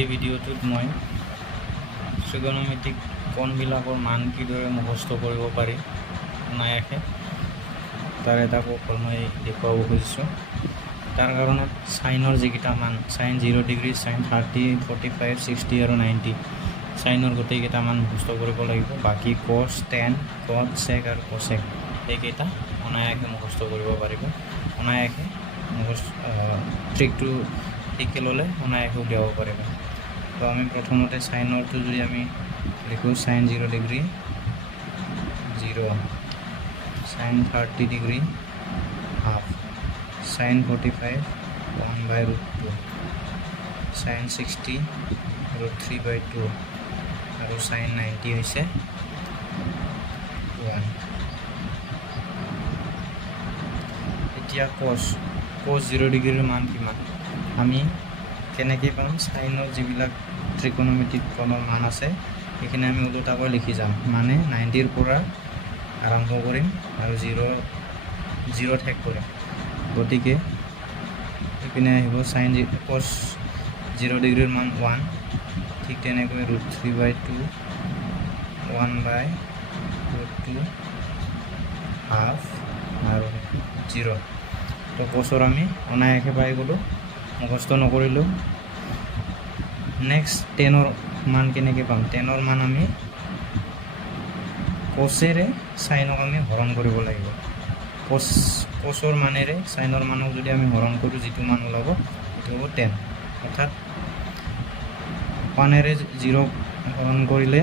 এই ভিডিঅ'টোত মই ত্ৰিকোণমিতিক কোণবিলাকৰ মান কিদৰে মুখস্থ কৰিব পাৰি অনায়াসে তাৰ এটা কৌশল মই দেখুৱাব খুজিছোঁ। তাৰ কাৰণে সাইনৰ যিকেইটা মান সাইন 0 ডিগ্ৰী, সাইন 30, 45, 60 আৰু 90 সাইনৰ গোটেইকেইটা মান মুখস্থ কৰিব লাগিব। বাকী কছ, টেন, কট, চেক আৰু কচেক এইকেইটা অনায়াসে মুখস্থ কৰিব পাৰিব। অনায়াসে ট্ৰিকটো শিকি ল'লে অনায়াসে উলিয়াব পাৰিব। তো আমি প্ৰথমতে সাইনৰটো যদি আমি লিখোঁ sine 0 degree 0, sine 30 degree half, sine 45 1/√2, sine 60 √3/2 আৰু সাইন 90 হৈছে 1। এতিয়া কছ 0 ডিগ্ৰীৰ মান কিমান আমি কেনেকৈ পাম? সাইনৰ যিবিলাক ত্ৰিকোণমিতিক কোণৰ মান আছে সেইখিনি আমি ওলোটাকৈ লিখি যাম, মানে 90ৰ পৰা আৰম্ভ কৰিম আৰু 0 শেষ কৰিম। গতিকে এইপিনে আহিব সাইন কছ 0 ডিগ্ৰীৰ মান 1, ঠিক তেনেকৈ √3/2, 1/√2 হাফ আৰু 0। তো কছৰ আমি অনায়াসে পাই গ'লোঁ, মুখস্থ নকৰিলোঁ। নেক্সট টেনৰ মান কেনেকৈ পাম? টেনৰ মান আমি কচেৰে সাইনক আমি হৰণ কৰিব লাগিব। কচৰ মানেৰে সাইনৰ মানক যদি আমি হৰণ কৰোঁ, যিটো মান ওলাব সেইটো হ'ব 10। অৰ্থাৎ 1ৰে 0 হৰণ কৰিলে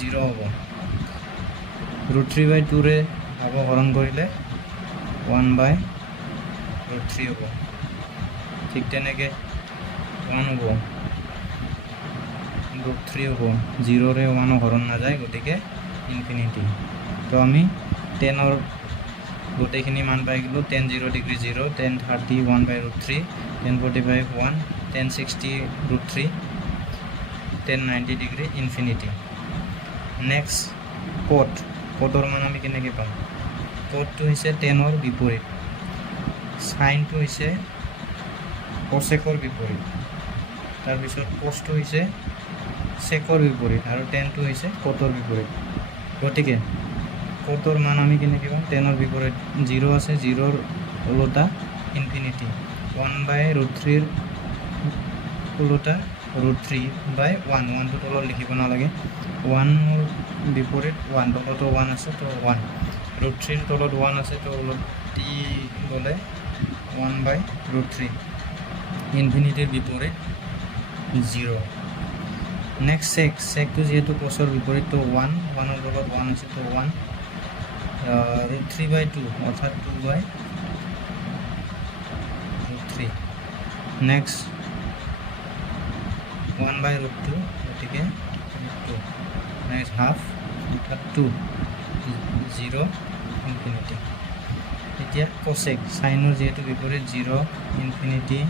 0 হ'ব, √3/2ৰে হৰণ কৰিলে 1/√3 হ'ব। ঠিক তেনেকৈ 1 হ'ব, √3 হ'ব, 0ৰে 1 হৰণ নাযায়, গতিকে ইনফিনিটি। তো আমি 10ৰ গোটেইখিনি মান পাই গ'লোঁ। 10 0 ডিগ্ৰী 0, 10 30 1/√3, 10 45 1, 10 60 √3, 10 90 ডিগ্ৰী ইনফিনিটি। নেক্সট কটৰ মান আমি কেনেকৈ পাম? কটটো হৈছে 10ৰ বিপৰীত, সাইনটো হৈছে কচেকৰ বিপৰীত, তাৰপিছত কছটো হৈছে চেকৰ বিপৰীত আৰু টেনটো হৈছে কটৰ বিপৰীত। গতিকে কটৰ মান আমি কেনেকৈ পাম? 10ৰ বিপৰীত 0 আছে, 0ৰ ওলোটা ইনফিনিটি, 1/√3ৰ ওলোটা √3/1, 1টো তলত লিখিব নালাগে, 1ৰ বিপৰীত 1, তলতো 1 আছে তো 1, √3ৰ তলত 1 আছে তো ওলটি গ'লে 1/√3, ইনফিনিটিৰ বিপৰীত 0। নেক্সট চেকটো যিহেতু কছৰ বিপৰীত তো 1ৰ তলত 1 আছে তো 1, √3/2 অৰ্থাৎ 2/√3। নেক্সট 1/√2, গতিকে 2। নেক্সট হাফ অৰ্থাৎ 2, 0 ইনফিনিটি। এতিয়া কচেক সাইনৰ যিহেতু বিপৰীত 0 ইনফিনিটি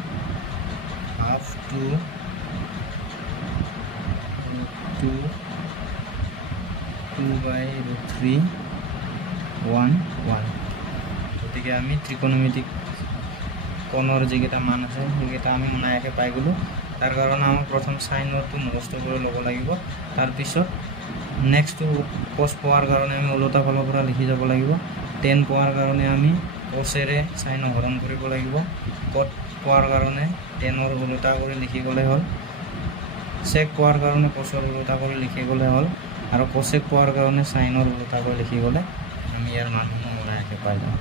হাফ 2/√3 1 1। গতিকে আমি ত্ৰিকোণমিতিক কোণৰ যিকেইটা মান আছে সেইকেইটা আমি অনায়াসে পাই গ'লোঁ। তাৰ কাৰণে আমাক প্ৰথম সাইনৰটো মুখস্থ কৰি ল'ব লাগিব। তাৰপিছত নেক্সটটো কছ পোৱাৰ কাৰণে আমি ওলোটা ফালৰ পৰা লিখি যাব লাগিব। 10 পোৱাৰ কাৰণে আমি কচেৰে সাইনক হৰণ কৰিব লাগিব। কট পোৱাৰ কাৰণে 10ৰ ওলোটা কৰি লিখি গ'লে হ'ল। চেক পোৱাৰ কাৰণে কছৰ ওলোটা কৰি লিখি গ'লে হ'ল, আৰু কচেক পোৱাৰ কাৰণে সাইনৰ ওলোটা কৰি লিখি গ'লে আমি ইয়াৰ মানসমূহ অনায়াসে পাই যাম।